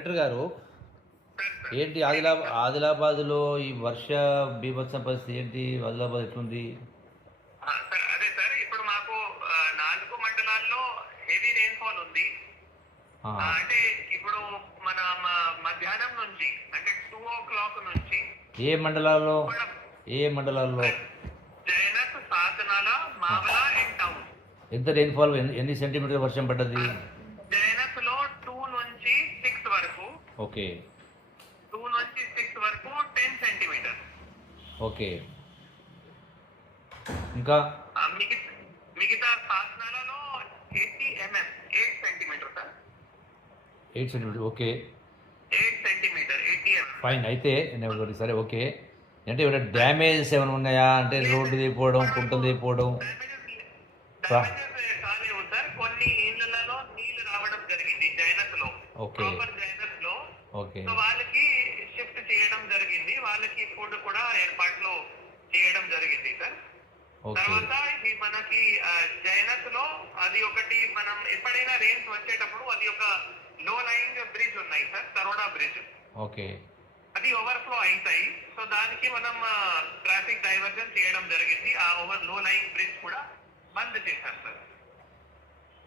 Collector గారు ఏంటి ఆదిలాబాద్ ఆదిలాబాద్లో ఈ వర్ష బీభత్సం పరిస్థితి ఏంటి? ఆదిలాబాద్ ఎట్లుంది? అదే సార్ ఇప్పుడు మాకు నాలుగు మండలాల్లో హెవీ రెయిన్ఫాల్ ఉంది. అంటే ఇప్పుడు మన మధ్యాహ్నం నుంచి అంటే టూ ఓ క్లాక్ నుంచి ఏ మండలాల్లో? ఏ మండలాల్లో? జైనత్ సాధనాల మావల అండ్ టౌన్ ఎంత రెయిన్ఫాల్ ఎన్ని- ఎన్ని సెంటీమీటర్ వర్షం పడ్డది? జైనత్లో టూ నుంచి సిక్స్ వరకు ఓకే. టూ నుంచి సిక్స్ వరకు టెన్ సెంటీమీటర్ ఓకే. ఇంకా? మిగతా మిగతా సాధనాలలో eighty mm eight centimetre sir eight centimetre okay. Eight centimetre eighty mm fine అయితే నేను సరే ఓకే. అంటే ఇక్కడ డ్యామేజెస్ ఏమైనా ఉన్నాయా? అంటే రోడ్డు దిగిపోవడం కుంటలు దిగిపోవడం కొన్ని రావడం జరిగింది ఓకే. ఓకే. సో వాళ్ళకి షిఫ్ట్ చేయడం జరిగింది. వాళ్ళకి ఫుడ్ కూడా ఏర్పాట్లు చేయడం జరిగింది సార్. తర్వాత ఈ మనకి జైనత్లో అది ఒకటి మనం ఎప్పుడైనా రేంజ్ వచ్చేటప్పుడు అది ఒక లో లైంగ్ బ్రిడ్జ్ ఉన్నాయి సార్ కరోడా బ్రిడ్జ్ ఓకే. అది ఓవర్ఫ్లో అవుతాయి సో దానికి మనం ట్రాఫిక్ డైవర్జన్ చేయడం జరిగింది. ఆ ఓవర్లో లైంగ్ బ్రిడ్జ్ కూడా బంద్ చేశారు సార్.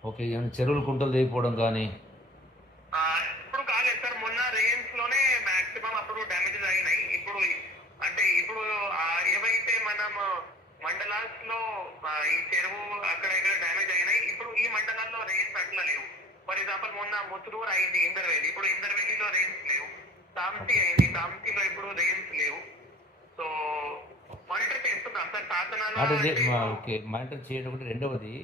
ఓకే చెరువులు కుంటలు దిగిపోవడం కానీ? కాలేదు సార్ మొన్న రేంజ్లోనే మాక్సిమం అప్పుడు డ్యామేజెస్ అయినాయి ఇప్పుడు అంటే ఇప్పుడు ఏవైతే మనం మండలాస్లో ఈ చెరువు అక్కడ ఇక్కడ డ్యామేజ్ అయినాయి ఇప్పుడు ఈ మండలాల్లో రేంజ్ అట్లా లేవు. ఫర్ ఎగ్జాంపుల్ మొన్న ముత్తులూరు అయింది ఇందర్వేలి ఇప్పుడు ఇందర్వేలిలో రేంజ్ లేవు. తాంతి అయింది. తాంతిలో ఇప్పుడు రేంజ్ లేవు. సో మానిటర్ చేస్తున్నాం సార్. ఓకే మానిటర్ చేయడం ఒకటి రెండవది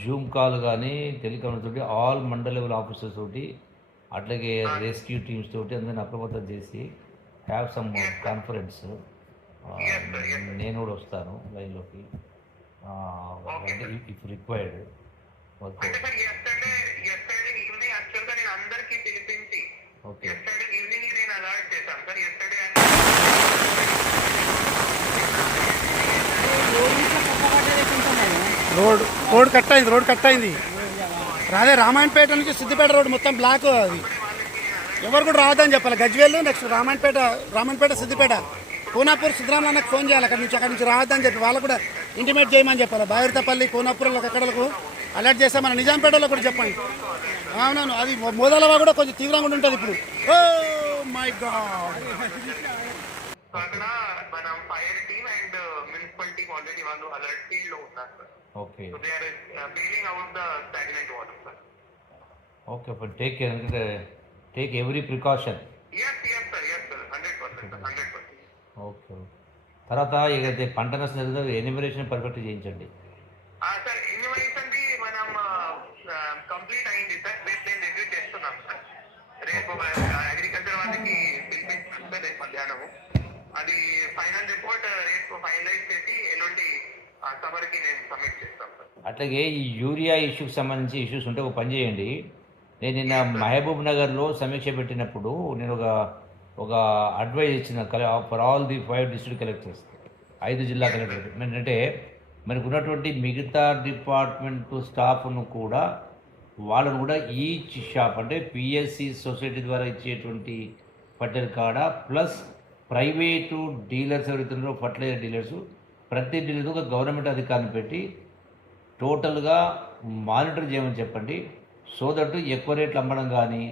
జూమ్ కాల్ కానీ టెలికామ్ తోటి ఆల్ మండల లెవెల్ ఆఫీసర్స్ తోటి అట్లాగే రెస్క్యూ టీమ్స్ తోటి అందరిని అప్రమత్తం చేసి హ్యావ్ సమ్ కాన్ఫరెన్స్ నేను కూడా వస్తాను లైన్లోకి. అంటే if required okay okay road road cut అయింది రోడ్ కట్ అయింది. రాదే రామాయణపేట నుంచి సిద్దిపేట రోడ్ మొత్తం బ్లాక్ అది. ఎవరు కూడా రావద్దని చెప్పాలి. గజ్వేల్ నెక్స్ట్ రామాయణపేట రామాయణపేట సిద్దిపేట. కోనాపూర్ సిద్ధరామన్నకు ఫోన్ చేయాలి. అక్కడి నుంచి అక్కడి నుంచి రావద్దని చెప్పి వాళ్ళు కూడా ఇంటిమేట్ చేయమని చెప్పాలి. బావిరితపల్లి కోనాపూర్లకు ఎక్కడలకు అలర్ట్ చేస్తే మన నిజాంపేటలో కూడా చెప్పండి. అవునవును అది మోదలవా కూడా కొంచెం తీవ్రంగా ఉంటుంది ఇప్పుడు. ఓ మై గాడ్ సో అక్కడ మనం fire team and municipal team already వాళ్ళు అలర్ట్ ఫీల్డ్లో ఉన్నారు sir okay so they are bailing out the stagnant water sir okay for take care ఎందుకంటే take every precaution yes yes sir yes sir hundred percent hundred percent okay తర్వాత ఏదైతే పంట నష్టం జరిగిందో enumeration perfect చేయించండి. Sir మనం complete అయింది sir రేపు నేను రివ్యూ చేస్తున్నాం సార్ రేపు అగ్రికల్చర్ వాళ్ళకి పిలిపించాను సార్ రేపు మధ్యాహ్నం అది ఫైనల్ రిపోర్ట్ రేపు ఫైనలైజ్ చేసి ఎల్లుండి సబర్కి నేను సబ్మిట్ చేస్తాం సార్. అట్లాగే ఈ యూరియా ఇష్యూకి సంబంధించి ఇష్యూస్ ఉంటే ఒక పని చేయండి. నేను నిన్న మహబూబ్ నగర్లో సమీక్ష పెట్టినప్పుడు నేను ఒక ఒక అడ్వైజ్ ఇచ్చిన for all the five district collectors ఐదు జిల్లా కలెక్టర్ ఏంటంటే మనకు ఉన్నటువంటి మిగతా డిపార్ట్మెంట్ స్టాఫ్ను కూడా వాళ్ళను కూడా ఈచ్ షాప్ అంటే పిఎస్సి సొసైటీ ద్వారా ఇచ్చేటువంటి ఫర్టిలైజర్ కాడ ప్లస్ ప్రైవేటు డీలర్స్ ఎవరైతున్నారో ఫర్టిలైజర్ డీలర్స్ ప్రతి డీలర్ ఒక గవర్నమెంట్ అధికారిని పెట్టి టోటల్గా మానిటర్ చేయమని చెప్పండి. సో దట్ ఎక్కువ రేట్లు అమ్మడం కానీ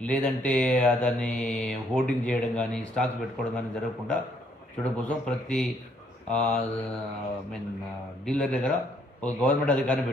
లేదంటే దాన్ని హోర్డింగ్ చేయడం కానీ స్టాక్స్ పెట్టుకోవడం కానీ జరగకుండా చూడడం కోసం ప్రతి మీన్ డీలర్ దగ్గర ఒక గవర్నమెంట్ అధికారిని పెట్టి